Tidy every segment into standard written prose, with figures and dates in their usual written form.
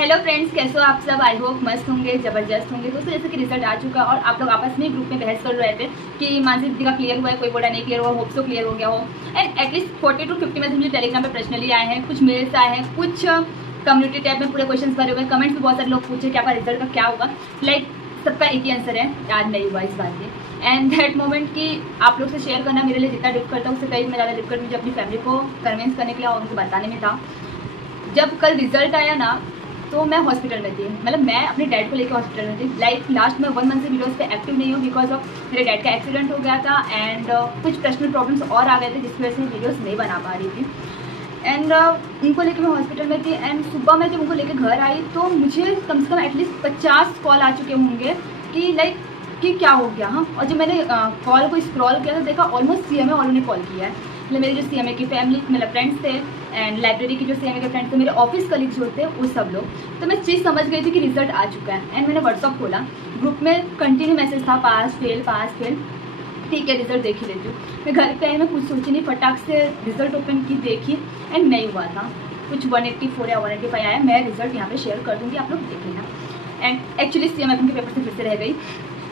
Hello friends, कैसे हो आप सब। आई होप मस्त होंगे, ज़बरदस्त होंगे। दोस्तों जैसे कि रिजल्ट आ चुका और आप लोग आपस में ग्रुप में बहस कर रहे थे कि मानसी दीदी का क्लियर हुआ है, कोई बोला नहीं क्लियर हुआ, होप सो क्लियर हो गया हो। एंड एटलीस्ट 40 to 50 मैसेज मुझे टेलीग्राम पे पर्सनली आए हैं, कुछ मेल्स आए हैं, कुछ कम्युनिटी टैब में पूरे क्वेश्चन भरे हुए हैं, कमेंट्स भी बहुत सारे लोग पूछे कि आपका रिजल्ट का क्या होगा। लाइक सबका एक ही आंसर है, याद नहीं हुआ इस बात के। एंड दैट मोमेंट कि आप लोग से शेयर करना मेरे लिए जितना डिफिकल्ट था उससे कहीं मैं ज़्यादा डिफिकल्ट मुझे अपनी फैमिली को कन्विंस करने के लिए और उनको बताने में था। जब कल रिजल्ट आया ना तो मैं हॉस्पिटल में थी, मतलब मैं अपने डैड को लेकर हॉस्पिटल में थी। लाइक लास्ट में 1 मंथ से वीडियोस पे एक्टिव नहीं हूँ बिकॉज ऑफ मेरे डैड का एक्सीडेंट हो गया था एंड कुछ पर्सनल प्रॉब्लम्स और आ गए थे जिसकी वजह से मैं वीडियोस नहीं बना पा रही थी। एंड उनको लेकर मैं हॉस्पिटल में थी एंड सुबह मैं जब उनको लेकर घर आई तो मुझे कम से कम एटलीस्ट 50 कॉल आ चुके होंगे कि लाइक कि क्या हो गया। हाँ, और जब मैंने कॉल को स्क्रॉल किया तो देखा ऑलमोस्ट सीएमए वालों ने कॉल किया है। मतलब मेरे जो सीएमए की फैमिली मेरे फ्रेंड्स थे एंड लाइब्रेरी के जो सीएमए के फ्रेंड्स थे, मेरे ऑफिस कलीग्स जो थे वो सब लोग। तो मैं चीज़ समझ गई थी कि रिजल्ट आ चुका है एंड मैंने व्हाट्सअप खोला, ग्रुप में कंटिन्यू मैसेज था पास फेल पास फेल। ठीक है, रिजल्ट देख ही लेती हूँ। मैं घर पे आई, मैं कुछ सोची नहीं, फटाक से रिजल्ट ओपन की, देखी एंड नहीं हुआ था कुछ 184 या 185 आया। मैं रिजल्ट यहाँ पे शेयर कर दूँगी, आप लोग देख लेना। एंड एक्चुअली सीएमए के पेपर से फिर से रह गई,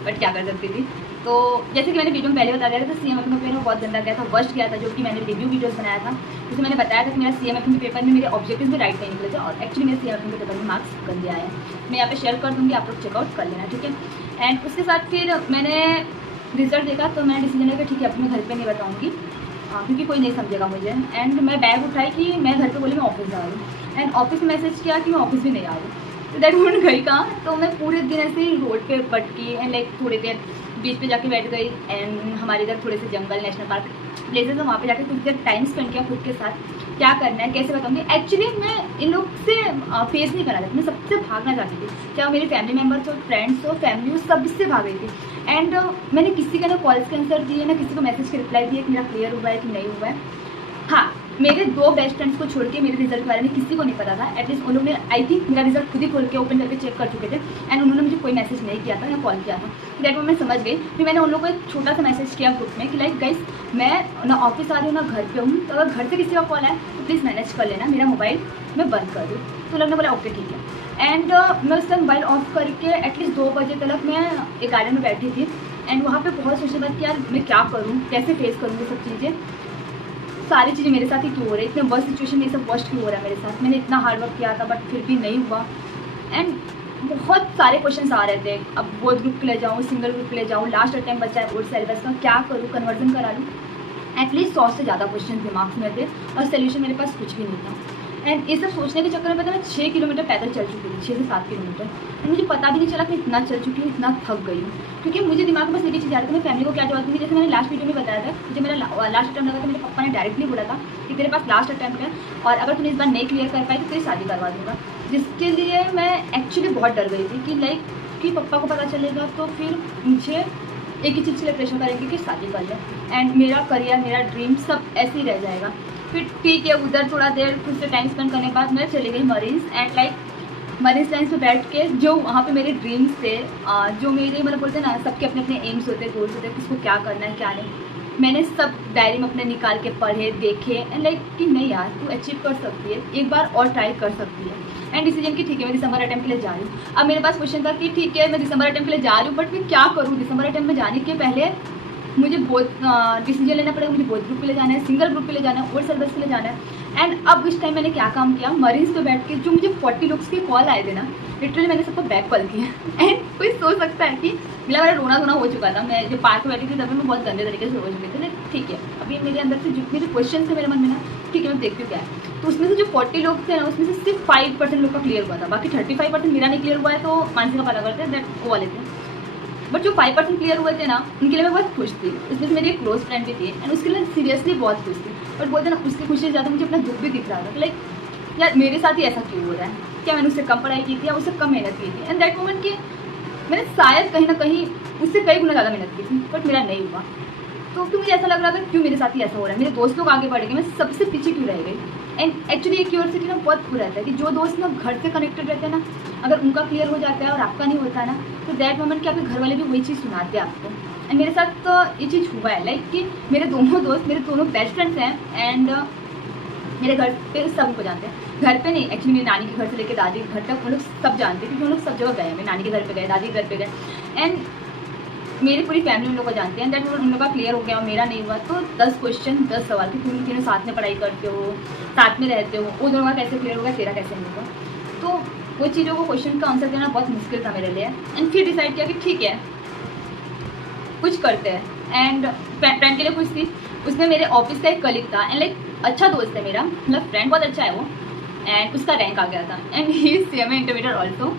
बट क्या कर सकती थी। तो जैसे कि मैंने वीडियो में पहले बता दिया था, तो सीएमए में पेपर बहुत गंदा गया था, वर्स्ट गया था, जो कि मैंने रिव्यू वीडियोस बनाया था जिसमें मैंने बताया था कि मेरा सीएमए के पेपर में मेरे ऑब्जेक्टिव्स भी राइट नहीं निकले थे और एक्चुअली मेरे सीएमए के पेपर में मार्क्स गंदे आए हैं। मैं यहाँ पे शेयर कर दूँगी, आप लोग चेकआउट कर लेना, ठीक है। एंड उसके साथ फिर मैंने रिजल्ट देखा तो मैंने डिसीजन लिया कि ठीक है अब मैं घर पर नहीं बताऊँगी क्योंकि कोई नहीं समझेगा मुझे। एंड मैं बैग उठाई कि मैं घर पर बोली मैं ऑफिस जा रही हूँ एंड ऑफिस मैसेज किया कि मैं ऑफिस भी नहीं आ रही। तो दैट मोमेंट गई कहाँ, तो मैं पूरे दिन ऐसे ही रोड पे भटकी एंड लाइक थोड़ी देर बीच पे जाके बैठ गई एंड हमारे इधर थोड़े से जंगल नेशनल पार्क प्लेसेस है, वहाँ पे जाके कुछ देर टाइम स्पेंड किया खुद के साथ। क्या करना है कैसे बताऊँगी, एक्चुअली मैं इन लोग से फेस नहीं करना चाहती, मैं सबसे भागना चाहती थी, चाहे मेरे फैमिली मेम्बर्स हो, फ्रेंड्स हो, फैमिली हो, सबसे भाग रही थी। एंड मैंने किसी का ना कॉल्स के आंसर दिए ना किसी को मैसेज के रिप्लाई दिए कि मेरा क्लियर हुआ है कि नहीं हुआ है। हाँ, मेरे 2 बेस्ट फ्रेंड्स को छोड़ के मेरे रिजल्ट के बारे में किसी को नहीं पता था। एटलीस्ट उन लोगों ने आई थिंक मेरा रिजल्ट खुद ही खोल के ओपन करके चेक कर चुके थे एंड उन्होंने मुझे कोई मैसेज नहीं किया था या कॉल किया था। दैट वो मैं समझ गई। फिर मैंने उन लोगों को एक छोटा सा मैसेज किया ग्रुप में कि लाइक गाइस मैं ना ऑफिस आ रही हूँ ना घर पे हूँ, तो अगर घर से किसी का कॉल आए तो प्लीज़ मैनेज कर लेना, मेरा मोबाइल मैं बंद कर दूँ। तो लोगों ने बोला ओके ठीक है। एंड मैं उस टाइम मोबाइल ऑफ करके एटलीस्ट 2 बजे तक मैं एक गार्डन में बैठी थी एंड वहाँ पे बहुत सोचने बाद कि यार मैं क्या करूँ, कैसे फेस करूँगी सब चीज़ें, सारी चीज़ें मेरे साथ ही क्यों हो रही है, इतने वर्स्ट सिचुएशन ये सब वर्स्ट क्यों हो रहा है मेरे साथ, मैंने इतना हार्ड वर्क किया था बट फिर भी नहीं हुआ। एंड बहुत सारे क्वेश्चन आ रहे थे, अब बोर्ड ग्रुप के लिए जाऊँ, सिंगल ग्रुप के लिए जाऊँ, लास्ट अटेम्प्ट बचा है बोर्ड सिलेबस का, क्या करूँ, कन्वर्जन करा लूँ। एटलीस्ट 100 से ज़्यादा क्वेश्चन दिमाग में थे और सोल्यूशन मेरे पास कुछ भी नहीं था। एंड ये सब सोचने के चक्कर में पता मैं 6 किलोमीटर पैदल चल चुकी थी, 6 से 7 किलोमीटर। एंड मुझे पता भी नहीं चला कि इतना चल चुकी हूँ, इतना थक गई हूँ, क्योंकि मुझे दिमाग में बस एक ही चीज़ आ रही थी, मैं फैमिली को क्या जवाब दूँगी। जैसे मैंने लास्ट वीडियो में बताया था, जब मेरा लास्ट अटैम्प्ट लगा था मेरे पापा ने डायरेक्टली बोला था कि तेरे पास लास्ट अटैम्प्ट है और अगर तुमने इस बार नहीं क्लियर कर पाई तो तेरी शादी करवा दूँगा। जिसके लिए मैं एक्चुअली बहुत डर गई थी कि लाइक कि पापा को पता चलेगा तो फिर मुझे एक ही चीज़ के लिए प्रेशर करेंगे कि शादी कर ले एंड मेरा करियर मेरा ड्रीम सब ऐसे ही रह जाएगा। फिर ठीक है, उधर थोड़ा देर खुद से टाइम स्पेंड करने के बाद मैं चली गई marines and like marines lines पे बैठ के जो वहाँ पे मेरे ड्रीम्स थे, जो मेरे मतलब बोलते हैं ना सबके अपने अपने एम्स होते, गोल्स होते, किसको क्या करना है क्या नहीं, मैंने सब डायरी में अपने निकाल के पढ़े देखे एंड लाइक कि नहीं यार तू अचीव कर सकती है, एक बार और ट्राई कर सकती है। एंड डिसीजन की ठीक है मैं दिसंबर अटेम्प्ट के लिए जा रही हूँ। अब मेरे पास क्वेश्चन था कि ठीक है मैं दिसंबर अटेम्प्ट के लिए जा रही हूँ बट मैं क्या करूँ, दिसंबर अटेम्प्ट में जाने के पहले मुझे बहुत डिसीजन लेना पड़ेगा, मुझे बहुत ग्रुप के लिए जाना है, सिंगल ग्रुप के लिए जाना है, और सिलेबस के लिए जाना है। एंड अब इस टाइम मैंने क्या काम किया, मरीन्स पे बैठ के जो मुझे 40 लोग के कॉल आए थे ना, लिटरली मैंने सबको बैक कॉल किया। एंड कोई सोच सकता है कि मेरा रोना धोना हो चुका था, मैं जो पार्क में बैठी थी तभी मैं बहुत गंदे तरीके से हो चुकी थी। ठीक है अभी मेरे अंदर से जितने भी क्वेश्चन थे मेरे मन में ना, ठीक है मैं देखती हूँ क्या है। तो उसमें से जो 40 लोग थे ना उसमें से सिर्फ 5% लोग का क्लियर हुआ था, बाकी 35% मेरा नहीं क्लियर हुआ है। तो मानसी का पता करते हैं दैट वो वाले थे, बट जो 5% क्लियर हुए थे ना उनके लिए मैं बहुत खुश थी। उसमें मेरी एक क्लोज फ्रेंड भी थी एंड उसके लिए सीरियसली बहुत खुश थी। बट बोलते ना उसकी खुशी से ज़्यादा मुझे अपना दुख भी दिख रहा था कि लाइक यार मेरे साथ ही ऐसा क्यों हो रहा है, क्या मैंने उससे कम पढ़ाई की थी या उससे कम मेहनत की थी। एंड दैट मोमेंट कि मैंने शायद कहीं ना कहीं उससे कई गुना ज़्यादा मेहनत की थी बट मेरा नहीं हुआ। तो क्यों मुझे ऐसा लग रहा था क्यों मेरे साथ ही ऐसा हो रहा है, मेरे दोस्त लोग आगे बढ़ गए, मैं सबसे पीछे क्यों रह गई। एंड एक्चुअली ये क्यूरियोसिटी ना बहुत बुरा रहता है कि जो दोस्त ना घर से कनेक्टेड रहते हैं ना, अगर उनका क्लियर हो जाता है और आपका नहीं होता है ना, तो दैट मोमेंट कि आपके घर वाले भी वही चीज़ सुनाते हैं आपको। एंड मेरे साथ तो ये चीज़ हुआ है लाइक कि मेरे दोनों दोस्त मेरे दोनों बेस्ट फ्रेंड्स हैं एंड मेरे घर पे सब उनको जानते हैं। घर पे नहीं, एक्चुअली मेरी नानी के घर से लेकर दादी के घर तक हम लोग सब जानते क्योंकि हम लोग सब जगह गए। मेरी नानी के घर पे गए, दादी के घर पे गए, एंड मेरी पूरी फैमिली उन लोग को जानती है। एंड दैट उन लोग का क्लियर हो गया और मेरा नहीं हुआ। तो 10 क्वेश्चन 10 सवाल कि तुम तीनों साथ में पढ़ाई करते हो, साथ में रहते हो, वो दोनों का कैसे क्लियर होगा, तेरा कैसे नहीं होगा। तो वो चीज़ों को क्वेश्चन का आंसर देना बहुत मुश्किल था मेरे लिए। एंड फिर डिसाइड किया कि ठीक है कुछ करते हैं। एंड फ्रेंड के लिए कुछ थी, उसमें मेरे ऑफिस का एक कलीग था एंड लाइक अच्छा दोस्त है मेरा, मतलब फ्रेंड बहुत अच्छा है वो। एंड उसका रैंक आ गया था and he is CMA intermediate also,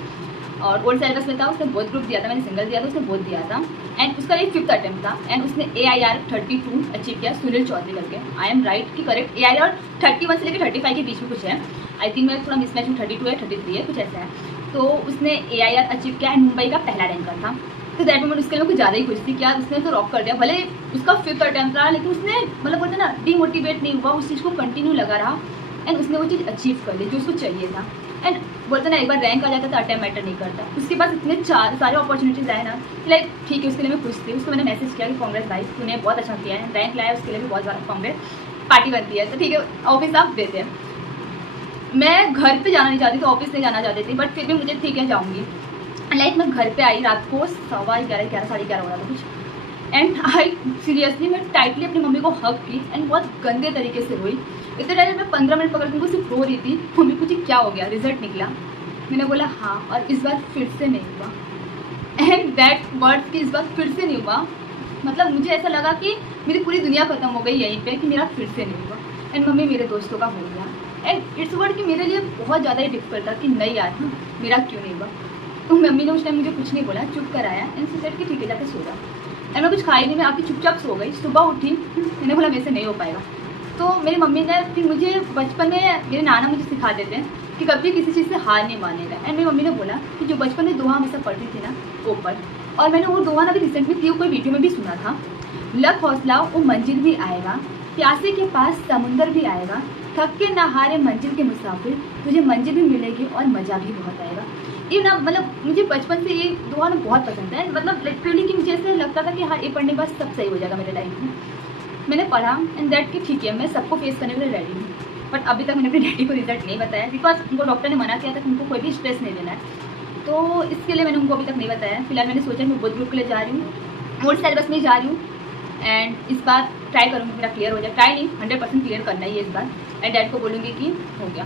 और ओल्ड सिलेबस में था। उसने बहुत ग्रुप दिया था, मैंने सिंगल दिया था, उसने बहुत दिया था। एंड उसका ये 5th अटेम्प्ट था एंड उसने AIR 32 अचीव किया, सुनील चौधरी करके। आई एम राइट कि करेक्ट AIR 31 से लेकर 35 के बीच में कुछ है। आई थिंक मैं थोड़ा मिसमैच हूँ, 32 है 33 है कुछ ऐसा है। तो उसने AIR अचीव किया एंड मुंबई का पहला रैंकर था। तो दैट मोमेंट उसके लिए कुछ ज़्यादा ही खुश थी, क्या उसने तो रॉक कर दिया। भले उसका 5th अटेम्प्ट था लेकिन उसने मतलब बोलते ना डीमोटिवेट नहीं हुआ, उस चीज़ को कंटिन्यू लगा रहा एंड उसने वो चीज़ अचीव कर ली जो उसको चाहिए था। एंड बोलते ना एक बार रैंक आ जाता तो अटेम्प्ट मैटर नहीं करता। उसके बाद इतने सारे अपॉर्चुनिटीज़ आए ना, लाइक ठीक है उसके लिए मैं खुश थी। उसको मैंने मैसेज किया कि कांग्रेस भाई तूने बहुत अच्छा किया है, रैंक लाया उसके लिए भी बहुत ज़्यादा कांग्रेस, पार्टी बनती है तो ठीक है ऑफिस आप देते हैं। मैं घर पे जाना नहीं चाहती थी, ऑफिस नहीं जाना चाहती थी, बट फिर भी मुझे ठीक है जाऊँगी। लाइक मैं घर पे आई रात को 11:15 साढ़े 11 हो रहा था कुछ। एंड आई सीरियसली मैं टाइटली अपनी मम्मी को हक की एंड बहुत गंदे तरीके से रोई। इतने टाइम मैं 15 मिनट पकड़ के सिर्फ रो रही थी। मम्मी पूछी क्या हो गया, रिजल्ट निकला? मैंने बोला हाँ, और इस बार फिर से नहीं हुआ। एंड दैट वर्ड कि इस बार फिर से नहीं हुआ, मतलब मुझे ऐसा लगा कि मेरी पूरी दुनिया खत्म हो गई यहीं पे कि मेरा फिर से नहीं हुआ। एंड मम्मी मेरे दोस्तों का हो गया। एंड इट्स वर्ड कि मेरे लिए बहुत ज़्यादा ही डिफिकल्ट था कि नहीं यार मेरा क्यों नहीं हुआ। तो मम्मी ने उस टाइम मुझे कुछ नहीं बोला, चुप कराया एंड सोचा कि ठीक है जाके सो जा। एंड मैं कुछ खाई नहीं, मैं आके चुपचाप सो गई। सुबह उठी, मैंने बोला मेरे से नहीं हो पाएगा। तो मेरी मम्मी ने फिर मुझे बचपन में मेरे नाना मुझे सिखा देते हैं कि कभी किसी चीज़ से हार नहीं मानेगा। एंड मेरी मम्मी ने बोला कि जो बचपन में दुआ हमेशा पढ़ती थी ना वो पढ़। और मैंने वो दुआ ना भी रिसेंट में थी, कोई वीडियो में भी सुना था, लग हौसला वो मंजिल भी आएगा, प्यासे के पास समुंदर भी आएगा, थक के ना हारे मंजिल के मुसाफिर, तुझे मंजिल भी मिलेगी और मज़ा भी बहुत आएगा। ये ना मतलब मुझे बचपन से ये दुआ ना बहुत पसंद है। मतलब लिटरली कि मुझे ऐसा लगता था कि हाँ ये पढ़ने के बाद सब सही हो जाएगा मेरे लाइफ में। मैंने पढ़ा एंड दैट कि ठीक है मैं सबको फेस करने के लिए रेडी हूँ। बट अभी तक मैंने अपने डैडी को रिजल्ट नहीं बताया बिकॉज उनको डॉक्टर ने मना किया था कि उनको कोई भी स्ट्रेस नहीं देना है। तो इसके लिए मैंने उनको अभी तक नहीं बताया। फिलहाल मैंने सोचा मैं बोथ ग्रुप के लिए जा रही हूँ, ओल्ड सिलेबस में ही जा रही हूँ। एंड इस बार ट्राई करूँगी मेरा क्लियर हो जाए। ट्राई नहीं 100% क्लियर करना ही है इस बार। एंड डैड को बोलूँगी कि हो गया।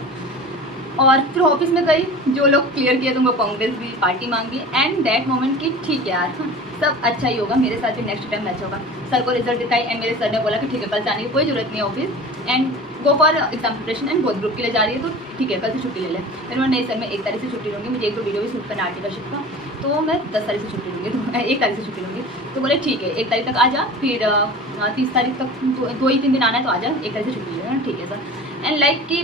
और फिर ऑफिस में गई, जो लोग क्लियर किए तो उनको कांग्रेस भी पार्टी मांगी। एंड दैट मोमेंट की ठीक है यार सब अच्छा ही होगा, मेरे साथ भी नेक्स्ट टाइम अच्छा होगा। सर को रिजल्ट दिखाई एंड मेरे सर ने बोला कि ठीक है कल जाने की कोई जरूरत नहीं है office and go for exam preparation and both group के लिए जा रही है तो ठीक है कल से छुट्टी ले ले। फिर मैं नहीं सर मैं 1 तारीख से छुट्टी लूँगी, मुझे 1-2 वीडियो भी शूट करना आर्टिकलशिप का, तो मैं 10 तारीख से छुट्टी लूँगी, तो 1 तारीख से छुट्टी लूँगी। तो बोले ठीक है 1 तारीख तक आ जा, फिर 30 तारीख तक 2 ही 3 दिन आना है तो आ जा, 1 तारीख से छुट्टी ले लेना। ठीक है सर। एंड लाइक कि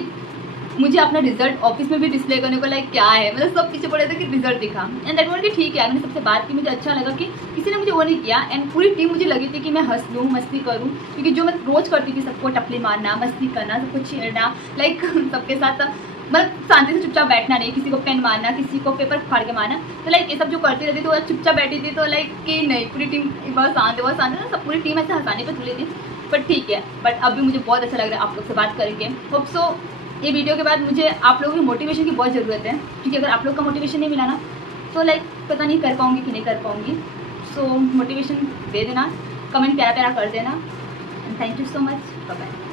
मुझे अपना रिजल्ट ऑफिस में भी डिस्प्ले करने को लाइक क्या है, मतलब सब पीछे पड़े थे कि रिजल्ट दिखा। एंड दैट वन कि ठीक है मैंने सबसे बात की, मुझे अच्छा लगा कि किसी ने मुझे वो नहीं किया। एंड पूरी टीम मुझे लगी थी कि मैं हंस लूँ मस्ती करूँ, क्योंकि जो मैं रोज़ करती थी सबको टपली मारना मस्ती करना सबको छेड़ना लाइक सबके साथ मतलब शांति से चुपचाप बैठना नहीं, किसी को पेन मारना किसी को पेपर फाड़ के मारना, तो लाइक ये सब जो करती रहती थी वो चुपचाप बैठी थी। तो लाइक कि नहीं पूरी टीम बहुत शांत है, सब पूरी टीम ऐसे हंसाने पर तुली थी। बट ठीक है, बट अभी मुझे बहुत अच्छा लग रहा है आप लोग से बात करके। होप सो ये वीडियो के बाद मुझे आप लोगों की मोटिवेशन की बहुत ज़रूरत है, क्योंकि अगर आप लोग का मोटिवेशन नहीं मिला ना तो लाइक पता नहीं कर पाऊँगी कि नहीं कर पाऊँगी। सो मोटिवेशन दे देना, कमेंट प्यारा प्यारा कर देना। And thank you so much, bye bye.